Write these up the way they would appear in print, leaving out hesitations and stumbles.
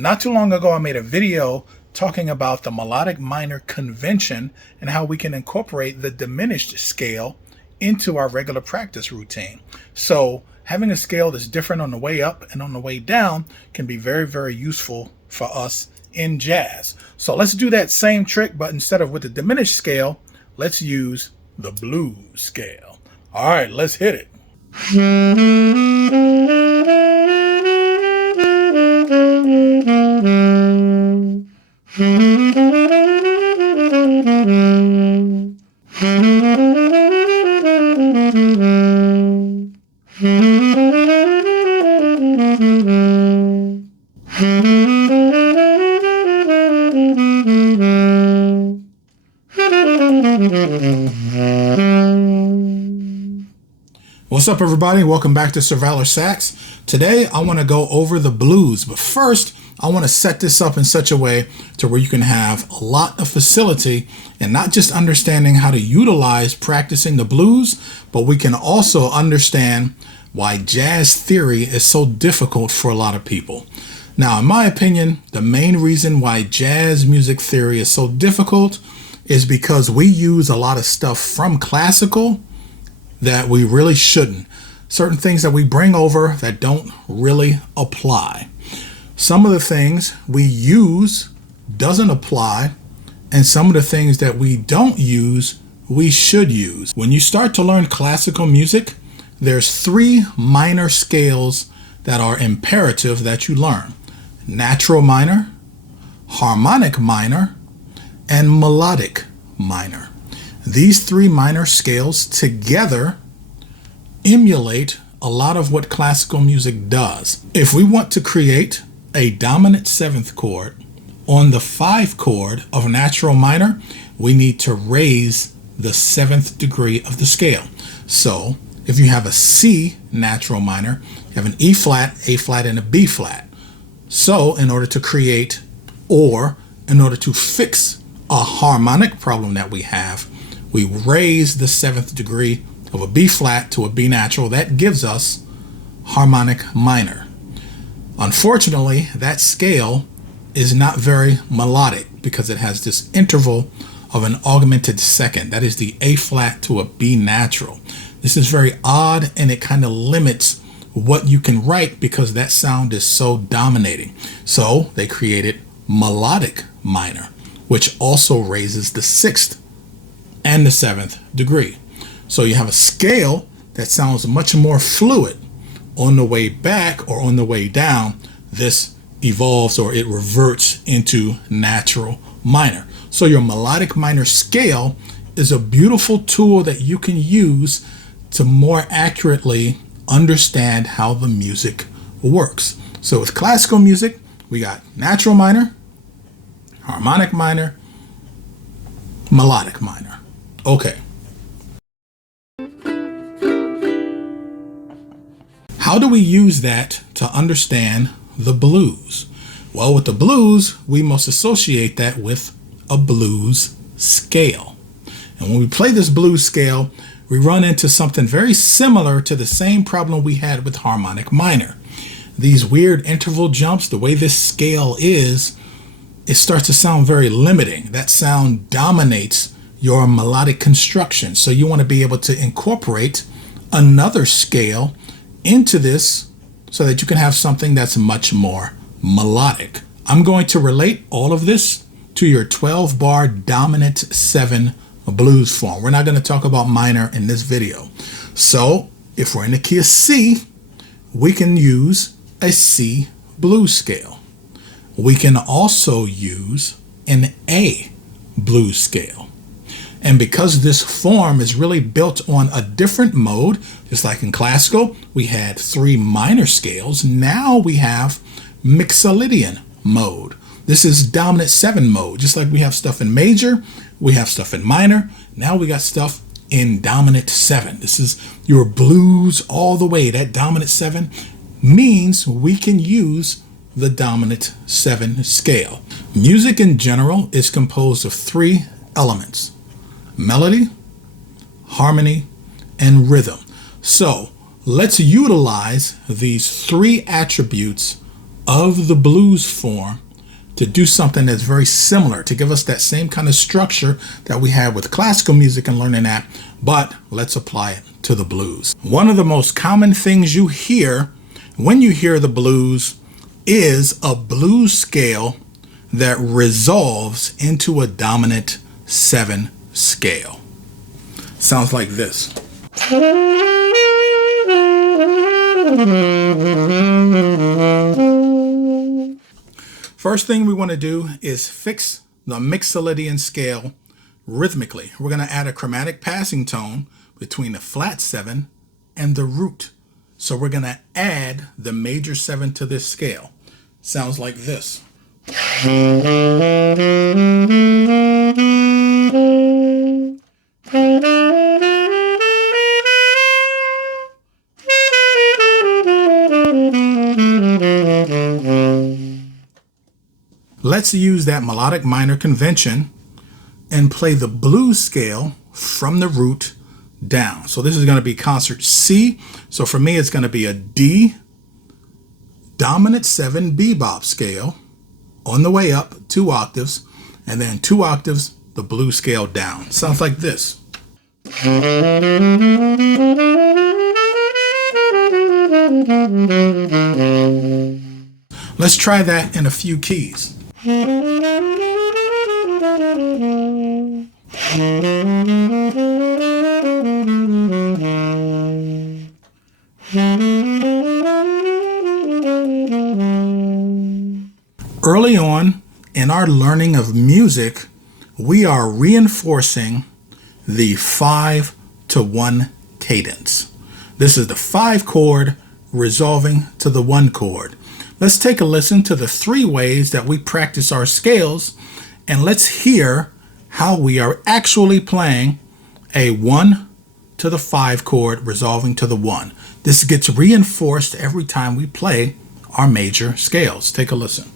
Not too long ago, I made a video talking about the melodic minor convention and how we can incorporate the diminished scale into our regular practice routine. So having a scale that's different on the way up and on the way down can be very, very useful for us in jazz. So let's do that same trick, but instead of with the diminished scale, let's use the blues scale. All right, let's hit it. What's up, everybody? Welcome back to Sirvalorsax. Today I want to go over the blues, but first I want to set this up in such a way to where you can have a lot of facility and not just understanding how to utilize practicing the blues, but we can also understand why jazz theory is so difficult for a lot of people. Now, in my opinion, the main reason why jazz music theory is so difficult is because we use a lot of stuff from classical that we really shouldn't. Certain things that we bring over that don't really apply. Some of the things we use doesn't apply, and some of the things that we don't use, we should use. When you start to learn classical music, there's three minor scales that are imperative that you learn: natural minor, harmonic minor, and melodic minor. These three minor scales together emulate a lot of what classical music does. If we want to create a dominant seventh chord on the 5 chord of natural minor, we need to raise the 7th degree of the scale. So if you have a C natural minor, you have an E flat, A flat, and a B flat. So in order to create, or in order to fix a harmonic problem that we have, we raise the 7th degree of a B flat to a B natural. That gives us harmonic minor. Unfortunately, that scale is not very melodic because it has this interval of an augmented second. That is the A flat to a B natural. This is very odd, and it kind of limits what you can write because that sound is so dominating. So they created melodic minor, which also raises the 6th and the 7th degree. So you have a scale that sounds much more fluid. On the way back or on the way down, this evolves or it reverts into natural minor. So your melodic minor scale is a beautiful tool that you can use to more accurately understand how the music works. So with classical music, we got natural minor, harmonic minor, melodic minor. Okay. How do we use that to understand the blues? Well, with the blues, we must associate that with a blues scale. And when we play this blues scale, we run into something very similar to the same problem we had with harmonic minor. These weird interval jumps, the way this scale is, it starts to sound very limiting. That sound dominates your melodic construction. So you want to be able to incorporate another scale into this so that you can have something that's much more melodic. I'm going to relate all of this to your 12-bar dominant 7 blues form. We're not going to talk about minor in this video. So if we're in the key of C, we can use a C blues scale. We can also use an A blues scale. And because this form is really built on a different mode, just like in classical, we had 3 minor scales. Now we have Mixolydian mode. This is dominant 7 mode. Just like we have stuff in major, we have stuff in minor. Now we got stuff in dominant 7. This is your blues all the way. That dominant 7 means we can use the dominant 7 scale. Music in general is composed of 3 elements: melody, harmony, and rhythm. So let's utilize these 3 attributes of the blues form to do something that's very similar, to give us that same kind of structure that we had with classical music and learning that, but let's apply it to the blues. One of the most common things you hear when you hear the blues is a blues scale that resolves into a dominant 7 scale. Sounds like this. First thing we want to do is fix the Mixolydian scale rhythmically. We're going to add a chromatic passing tone between the flat 7 and the root. So we're going to add the major 7 to this scale. Sounds like this. Let's use that melodic minor convention and play the blues scale from the root down. So this is going to be concert C. So for me, it's going to be a D dominant 7 bebop scale on the way up 2 octaves, and then 2 octaves the blues scale down. Sounds like this. Let's try that in a few keys. Early on in our learning of music, we are reinforcing the 5-to-1 cadence. This is the 5 chord resolving to the 1 chord. Let's take a listen to the 3 ways that we practice our scales, and let's hear how we are actually playing a 1 to the 5 chord resolving to the 1. This gets reinforced every time we play our major scales. Take a listen.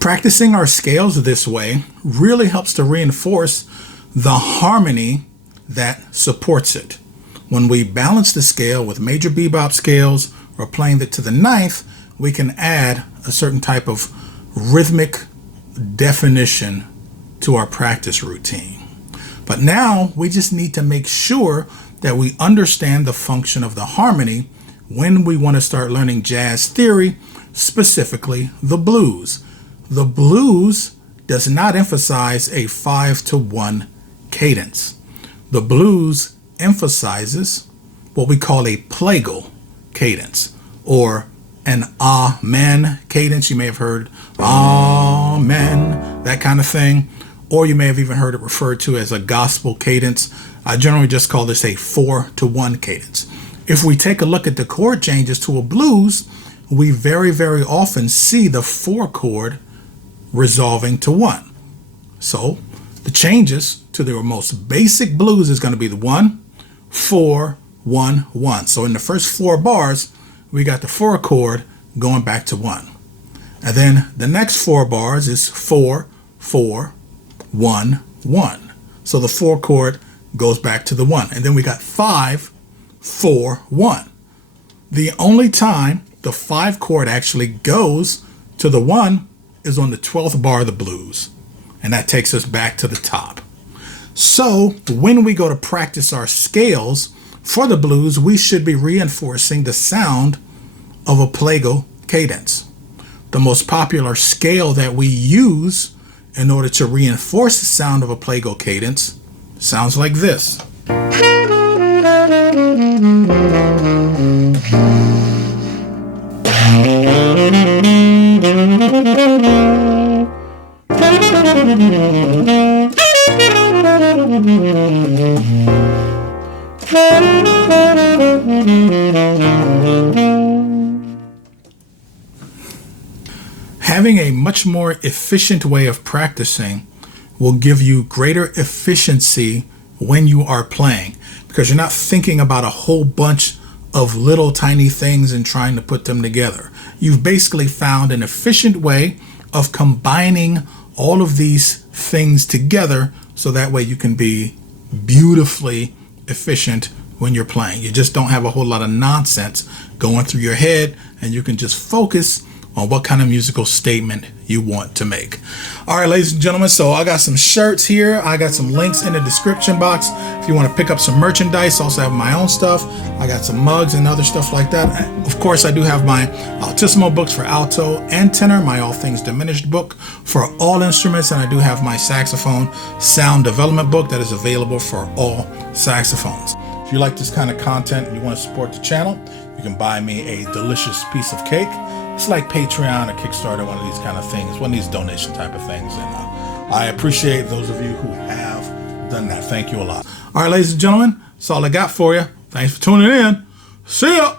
Practicing our scales this way really helps to reinforce the harmony that supports it. When we balance the scale with major bebop scales or playing it to the 9th, we can add a certain type of rhythmic definition to our practice routine. But now we just need to make sure that we understand the function of the harmony when we want to start learning jazz theory, specifically the blues. The blues does not emphasize a 5-to-1 cadence. The blues emphasizes what we call a plagal cadence, or an amen cadence. You may have heard amen, that kind of thing, or you may have even heard it referred to as a gospel cadence. I generally just call this a 4-to-1 cadence. If we take a look at the chord changes to a blues, we very, very often see the 4 chord resolving to 1. So the changes to the most basic blues is going to be the 1, 4, 1, 1. So in the first 4 bars, we got the 4 chord going back to 1. And then the next 4 bars is 4, 4, 1, 1. So the 4 chord goes back to the 1. And then we got 5, 4, 1. The only time the 5 chord actually goes to the 1 is on the 12th bar of the blues, and that takes us back to the top. So when we go to practice our scales for the blues, we should be reinforcing the sound of a plagal cadence. The most popular scale that we use in order to reinforce the sound of a plagal cadence sounds like this. Having a much more efficient way of practicing will give you greater efficiency when you are playing, because you're not thinking about a whole bunch of little tiny things and trying to put them together. You've basically found an efficient way of combining all of these things together so that way you can be beautifully efficient when you're playing. You just don't have a whole lot of nonsense going through your head, and you can just focus on what kind of musical statement you want to make. All right, ladies and gentlemen, so I got some shirts here. I got some links in the description box if you want to pick up some merchandise. Also have my own stuff. I got some mugs and other stuff like that. Of course, I do have my Altissimo books for alto and tenor, my All Things Diminished book for all instruments, and I do have my saxophone sound development book that is available for all saxophones. If you like this kind of content and you want to support the channel, you can buy me a delicious piece of cake. It's like Patreon or Kickstarter, one of these kind of things, one of these donation type of things. And I appreciate those of you who have done that. Thank you a lot. All right, ladies and gentlemen, that's all I got for you. Thanks for tuning in. See ya.